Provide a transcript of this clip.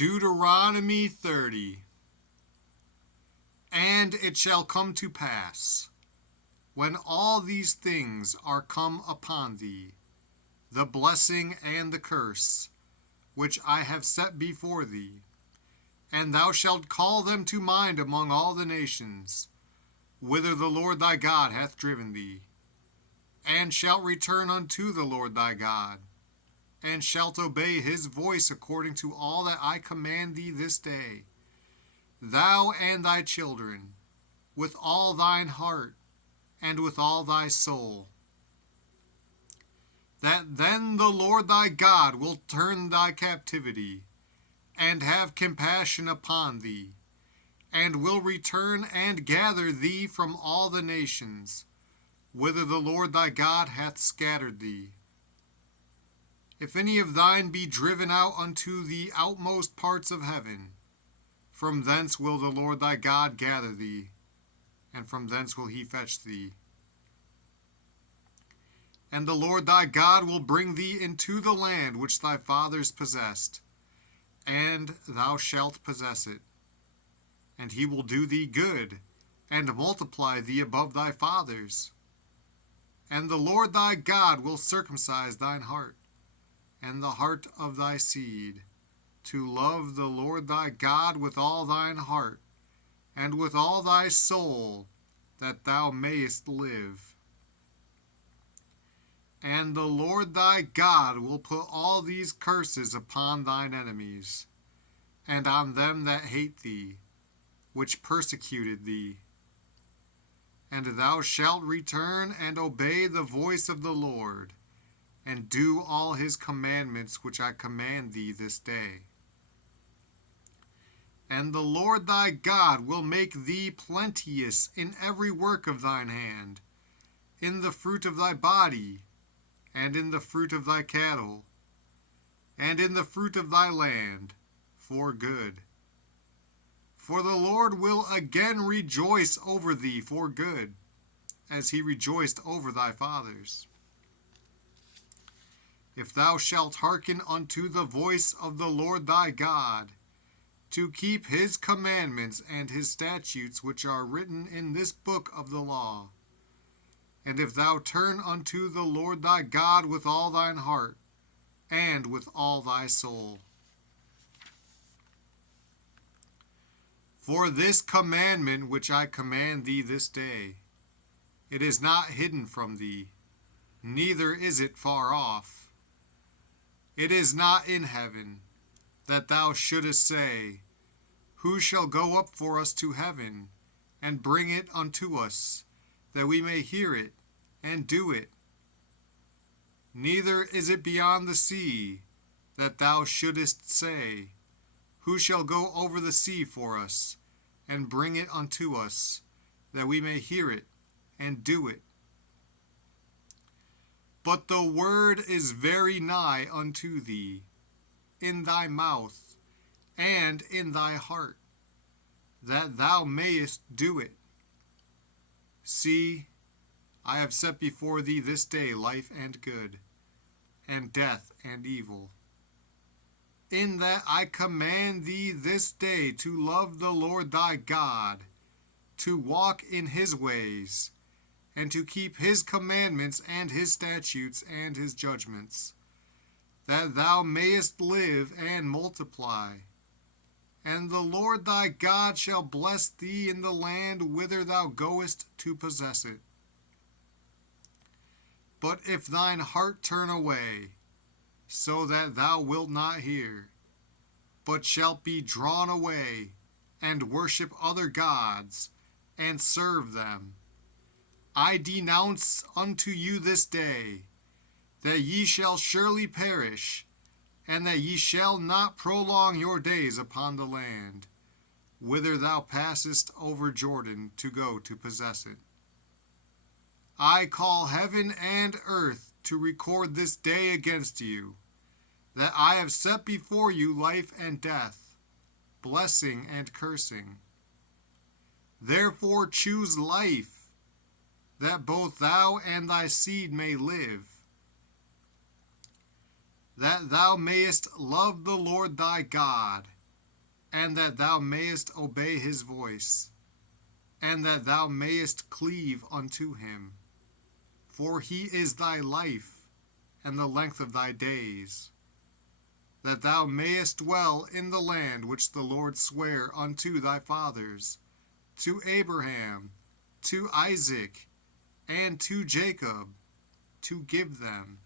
Deuteronomy 30. And it shall come to pass, when all these things are come upon thee, the blessing and the curse, which I have set before thee, and thou shalt call them to mind among all the nations, whither the Lord thy God hath driven thee, and shalt return unto the Lord thy God, and shalt obey his voice according to all that I command thee this day, thou and thy children, with all thine heart, and with all thy soul. That then the Lord thy God will turn thy captivity, and have compassion upon thee, and will return and gather thee from all the nations, whither the Lord thy God hath scattered thee. If any of thine be driven out unto the outmost parts of heaven, from thence will the Lord thy God gather thee, and from thence will he fetch thee. And the Lord thy God will bring thee into the land which thy fathers possessed, and thou shalt possess it. And he will do thee good, and multiply thee above thy fathers. And the Lord thy God will circumcise thine heart, and the heart of thy seed, to love the Lord thy God with all thine heart, and with all thy soul, that thou mayest live. And the Lord thy God will put all these curses upon thine enemies, and on them that hate thee, which persecuted thee. And thou shalt return and obey the voice of the Lord, and do all his commandments which I command thee this day. And the Lord thy God will make thee plenteous in every work of thine hand, in the fruit of thy body, and in the fruit of thy cattle, and in the fruit of thy land, for good. For the Lord will again rejoice over thee for good, as he rejoiced over thy fathers. If thou shalt hearken unto the voice of the Lord thy God, to keep his commandments and his statutes which are written in this book of the law, and if thou turn unto the Lord thy God with all thine heart, and with all thy soul. For this commandment which I command thee this day, it is not hidden from thee, neither is it far off. It is not in heaven, that thou shouldest say, Who shall go up for us to heaven, and bring it unto us, that we may hear it, and do it? Neither is it beyond the sea, that thou shouldest say, Who shall go over the sea for us, and bring it unto us, that we may hear it, and do it? But the word is very nigh unto thee, in thy mouth, and in thy heart, that thou mayest do it. See, I have set before thee this day life and good, and death and evil. In that I command thee this day to love the Lord thy God, to walk in his ways, and to keep his commandments and his statutes and his judgments, that thou mayest live and multiply. And the Lord thy God shall bless thee in the land whither thou goest to possess it. But if thine heart turn away, so that thou wilt not hear, but shalt be drawn away, and worship other gods, and serve them, I denounce unto you this day, that ye shall surely perish, and that ye shall not prolong your days upon the land, whither thou passest over Jordan to go to possess it. I call heaven and earth to record this day against you, that I have set before you life and death, blessing and cursing. Therefore choose life, that both thou and thy seed may live, that thou mayest love the Lord thy God, and that thou mayest obey his voice, and that thou mayest cleave unto him. For he is thy life, and the length of thy days, that thou mayest dwell in the land which the Lord sware unto thy fathers, to Abraham, to Isaac, and to Jacob, to give them.